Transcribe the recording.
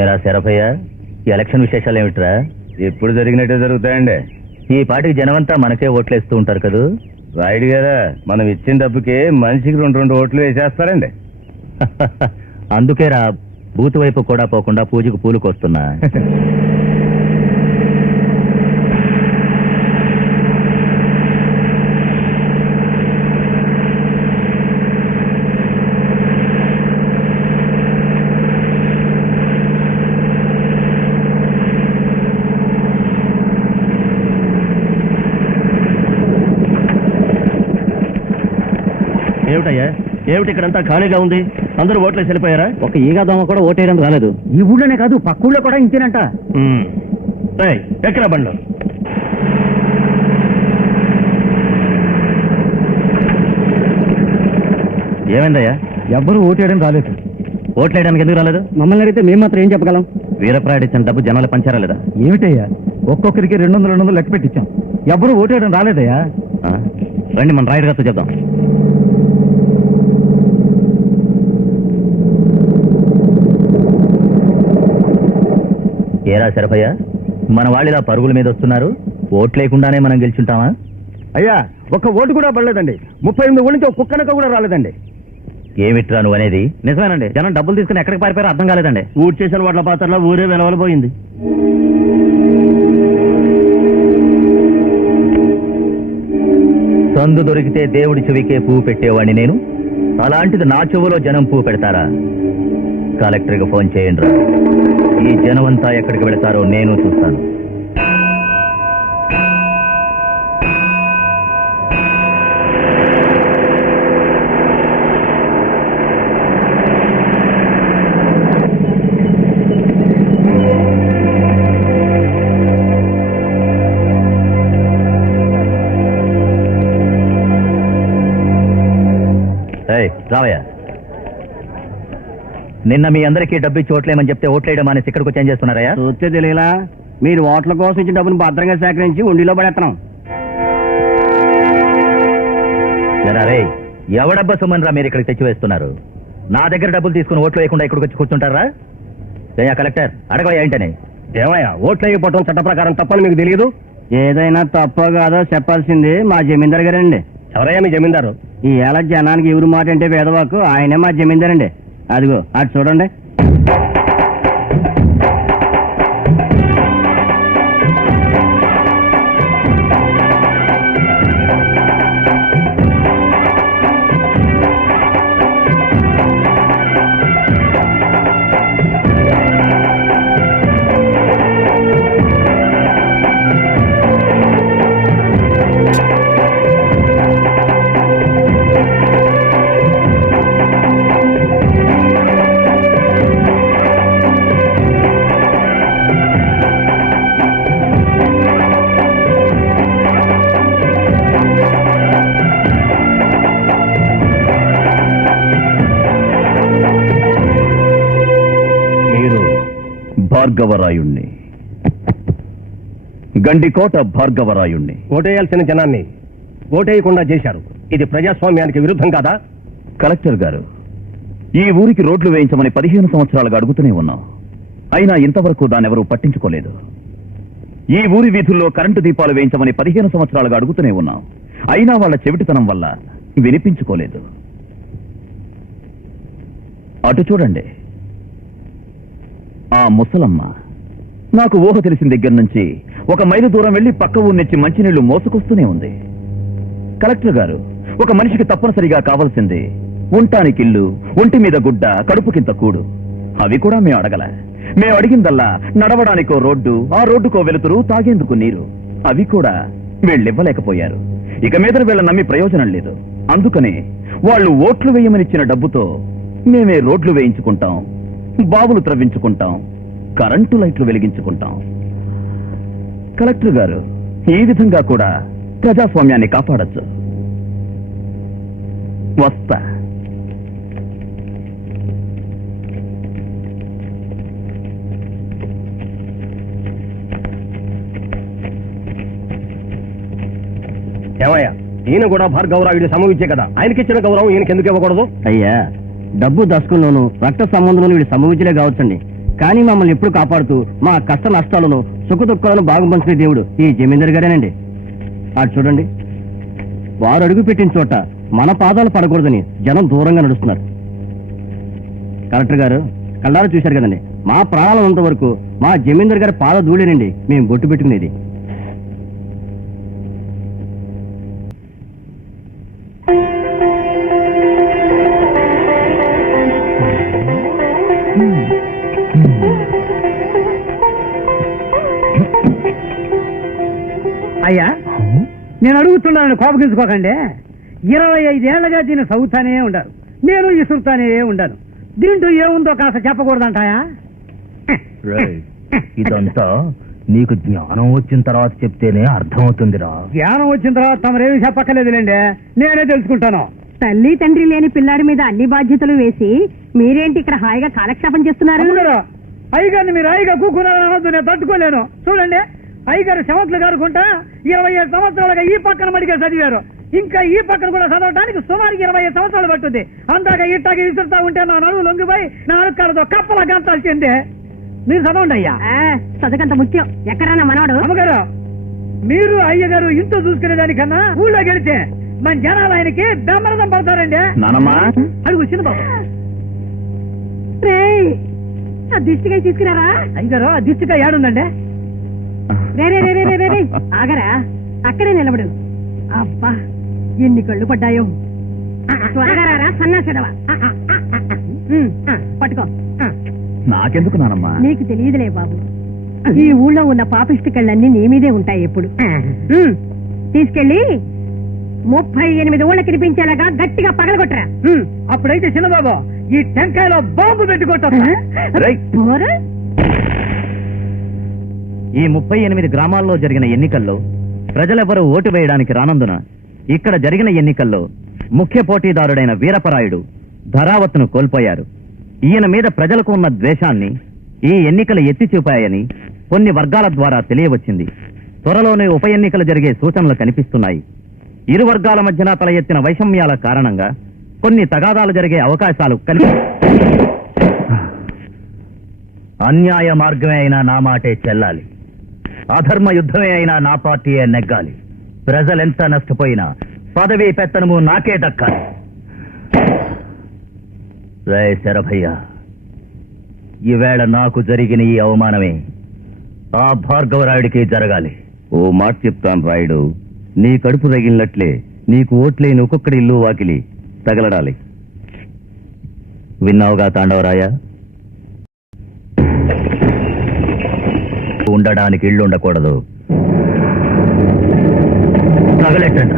ఏరా శరభయ్య, ఎలక్షన్ విశేషాలు ఏమిట్రా? ఎప్పుడు జరిగినట్టే జరుగుతాయండి. ఈ పాటికి జనమంతా మనకే ఓట్లేస్తూ ఉంటారు కదూ. రాయుడు గారా, మనం ఇచ్చిన డబ్బుకి మనిషికి 2 ఓట్లు వేసేస్తారండి. అందుకేరా బూతు వైపు కూడా పోకుండా పూజకు పూలుకొస్తున్నా. ఏమిటయ్యా, ఏమిటి ఇక్కడంతా ఖాళీగా ఉంది? అందరూ ఓట్లేసి వెళ్ళిపోయారా? ఒక ఈగా దోమ కూడా ఓటేయడం రాలేదు. ఈ ఊళ్ళోనే కాదు, పక్క ఊళ్ళో కూడా ఇంతేనంట. ఎక్కడా బండ్లు? ఏమైందయ్యా? ఎవ్వరూ ఓటేయడం రాలేదు. ఓట్లేయడానికి ఎందుకు రాలేదు? మమ్మల్ని అడిగితే మేము మాత్రం ఏం చెప్పగలం? వీరప్రాయుడు ఇచ్చిన డబ్బు జనాలు పంచారా లేదా? ఏమిటయ్యా, ఒక్కొక్కరికి 200 లెక్క పెట్టించాం. ఎవ్వరూ ఓటేయడం రాలేదయ్యా. రండి మన రాయుడు గారితో చెప్దాం. ఏరా శరభయ్య, మన వాళ్ళు ఇలా పరుగుల మీద వస్తున్నారు. ఓట్ లేకుండానే మనం గెలుచుంటామా? అయ్యా, ఒక్క ఓటు కూడా పడలేదండి. 38 ఊళ్ళ నుంచి ఒక కుక్కనక కూడా రాలేదండి. ఏమిట్రా నువ్వు అనేది? నిజమేనండి, జనం డబ్బులు తీసుకుని ఎక్కడికి పారిపోయారో అర్థం కాలేదండి. ఊరు చేసిన వాట్ల పాత్రలో ఊరే వెలవలపోయింది. సందు దొరికితే దేవుడి చెవికే పువ్వు పెట్టేవాడిని నేను. అలాంటిది నా చెవులో జనం పువ్వు పెడతారా? కలెక్టర్కి ఫోన్ చేయండి. ఈ జనమంతా ఎక్కడికి వెళతారో నేను చూస్తాను. రావయ్య, నిన్న మీ అందరికీ డబ్బు ఇచ్చి ఓట్లేమని చెప్తే ఓట్లేయడం అనేసి ఇక్కడికి వచ్చి ఏం చేస్తున్నారయ్యా? చూస్తే తెలియలా? మీరు ఓట్ల కోసం ఇచ్చిన డబ్బును భద్రంగా సేకరించి ఉండిలో పడేస్తున్నాం. రే, ఎవడబ్బా సుమన్ మీరు ఇక్కడికి తెచ్చి వేస్తున్నారు? నా దగ్గర డబ్బులు తీసుకుని ఓట్లు వేయకుండా ఇక్కడికి వచ్చి కూర్చుంటారా? కలెక్టర్ అడగవయ్యా ఏంటని. ఏమయ్యా, ఓట్లు వేయకపోవడం చట్ట ప్రకారం తప్పని మీకు తెలియదు? ఏదైనా తప్ప కాదో చెప్పాల్సింది మా జమీందారు గారండి. ఎవరయ్యా మీ జమీందారు? ఈ ఏళ్ళ జనానికి ఎవరి మాట అంటే వేదవాకు, ఆయనే మా జమీందారండి. అదిగో అటు చూడండి. భార్గవరాయుణ్ణి, గండికోట భార్గవరాయుణ్ణి. ఓటేయాల్సిన జనాన్ని ఓటేయకుండా చేశారు. ఇది ప్రజాస్వామ్యానికి విరుద్ధం కాదా? కలెక్టర్ గారు, ఈ ఊరికి రోడ్లు వేయించమని 15 సంవత్సరాలుగా అడుగుతూనే ఉన్నాం. అయినా ఇంతవరకు దాన్నెవరూ పట్టించుకోలేదు. ఈ ఊరి వీధుల్లో కరెంటు దీపాలు వేయించమని 15 సంవత్సరాలుగా అడుగుతూనే ఉన్నాం. అయినా వాళ్ళ చెవిటితనం వల్ల వినిపించుకోలేదు. అటు చూడండి, ఆ ముసలమ్మ నాకు ఊహ తెలిసిన దగ్గర నుంచి 1 మైలు దూరం వెళ్లి పక్క ఊరి నుంచి మంచినీళ్లు మోసుకొస్తూనే ఉంది. కలెక్టర్ గారు, ఒక మనిషికి తప్పనిసరిగా కావాల్సింది ఉండటానికి ఇల్లు, ఒంటి మీద గుడ్డ, కడుపుకింత కూడు. అవి కూడా మేము అడగల. మేము అడిగిందల్లా నడవడానికో రోడ్డు, ఆ రోడ్డుకో వెలుతురు, తాగేందుకు నీరు. అవి కూడా వీళ్ళివ్వలేకపోయారు. ఇక మీద వీళ్ళ నమ్మి ప్రయోజనం లేదు. అందుకనే వాళ్ళు ఓట్లు వేయమనిచ్చిన డబ్బుతో మేమే రోడ్లు వేయించుకుంటాం, బావులు త్రవ్వించుకుంటాం, కరెంటు లైట్లు వెలిగించుకుంటాం. కలెక్టర్ గారు, ఈ విధంగా కూడా ప్రజాస్వామ్యాన్ని కాపాడచ్చు. వస్తా. ఏమయ్యా, ఈయన కూడా భార్గవరాయుడి సమవిచ్చే కదా, ఆయనకిచ్చిన గౌరవం ఈయనకి ఎందుకు ఇవ్వకూడదు? అయ్యా, డబ్బు దశకంలోను రక్త సంబంధంలోను వీడి సమవిద్యలే కావచ్చండి. కానీ మమ్మల్ని ఎప్పుడు కాపాడుతూ మా కష్ట నష్టాలను సుఖ దుఃఖాలను బాగుపంచుకునే దేవుడు ఈ జమీందారు గారేనండి. అటు చూడండి, వారు అడుగు పెట్టిన చోట మన పాదాలు పడకూడదని జనం దూరంగా నడుస్తున్నారు. కలెక్టర్ గారు కళ్ళారు చూశారు కదండి, మా ప్రాణాలు ఉన్నంత వరకు మా జమీందారు గారి పాద ధూళేనండి మేము బొట్టు పెట్టుకునేది. అయ్యా, నేను అడుగుతున్నాను, కోపగించుకోకండి. 25 ఏళ్లగా దీన్ని చదువుతానే ఉండారు, నేను ఇసురుతానే ఉండాను. దీంట్లో ఏముందో కాస్త చెప్పకూడదంటాయా? ఇదంతా నీకు జ్ఞానం వచ్చిన తర్వాత చెప్తేనే అర్థమవుతుందిరా. జ్ఞానం వచ్చిన తర్వాత తమరేమి చెప్పక్కర్లేదులేండి, నేనే తెలుసుకుంటాను. తల్లి తండ్రి లేని పిల్లాడి మీద అన్ని బాధ్యతలు వేసి మీరేంటి ఇక్కడ హాయిగా కాలక్షేపం చేస్తున్నారు? అమ్మగారు, అయ్యగారిని మీరు హాయిగా కూకున్నారని అనొద్దు, నేను తట్టుకోలేను. చూడండి, అయ్యగారు శవంతులు గారుకుంటా 27 సంవత్సరాలుగా ఈ పక్కన మడిగా చదివారు. ఇంకా ఈ పక్కన కూడా చదవడానికి సుమారు 25 సంవత్సరాలు పట్టుద్ది. అందాక ఇట్టాకి విసురుతా ఉంటే నా నడువు లొంగిపోయి నా అడుక్కాలతో కప్పల గంతాల్సిందే. మీరు చదవండి అయ్యా. చదువుకంత ముఖ్యం. ఎక్కడన్నా మనవాడు? అమ్మగారు, మీరు అయ్యగారు ఇంట్లో చూసుకునే దానికన్నా ఊళ్ళో గెలిచే మన జనాలు ఆయనకి బ్రహ్మరథం పడతారండి. నానమ్మా, అడుగు చిన్న బాబు. రేయ్, ఆ దిష్టిగా తీసుకురారా. అయ్యగారు, ఆ దిష్టిగా ఏడుందండి? రే రే రే రే రే రే రే. ఆగరా, అక్కడే నిలబడు. అబ్బా, ఎన్ని కళ్ళు పడ్డాయో. త్వరగా రారా సన్నాసెడవా. పట్టుకో. నాకెందుకు నానమ్మా? నీకు తెలియదులే బాబు, ఈ ఊళ్ళో ఉన్న పాపిష్టి కళ్ళన్నీ నీ మీదే ఉంటాయి ఎప్పుడు. తీసుకెళ్ళి 38 ఊళ్ళ కనిపించేలాగా గట్టిగా పగలగొట్టరా. అప్పుడైతే చిన్నబాబు ఈ టెంకాయలో బాంబు పెట్టుకుంటా. రైట్. ఈ 38 గ్రామాల్లో జరిగిన ఎన్నికల్లో ప్రజలెవరూ ఓటు వేయడానికి రానందున ఇక్కడ జరిగిన ఎన్నికల్లో ముఖ్య పోటీదారుడైన వీరపరాయుడు ధరావత్ను కోల్పోయారు. ఈయన మీద ప్రజలకు ఉన్న ద్వేషాన్ని ఈ ఎన్నికలు ఎత్తి చూపాయని కొన్ని వర్గాల ద్వారా తెలియవచ్చింది. త్వరలోనే ఉప ఎన్నికలు జరిగే సూచనలు కనిపిస్తున్నాయి. ఇరు వర్గాల మధ్యన తల ఎత్తిన వైషమ్యాల కారణంగా కొన్ని తగాదాలు జరిగే అవకాశాలు అన్యాయ మార్గమే అయినా నా మాటే చెల్లాలి, అధర్మ యుద్ధమే అయినా నా పార్టీయే నెగ్గాలి. ప్రజలెంత నష్టపోయినా పదవీ పెత్తనము నాకే దక్కాలి. రే శరభయ్య, ఈవేళ నాకు జరిగిన ఈ అవమానమే ఆ భార్గవరాయుడికి జరగాలి. ఓ మాట చెప్తాను రాయుడు, నీ కడుపు తగిలినట్లే నీకు ఓట్లేని ఒక్కొక్కడి ఇల్లు వాకిలి తగలడాలి. విన్నావుగా తాండవరాయ? ఉండడానికి ఇల్లు ఉండకూడదు, తగలెట్టండి.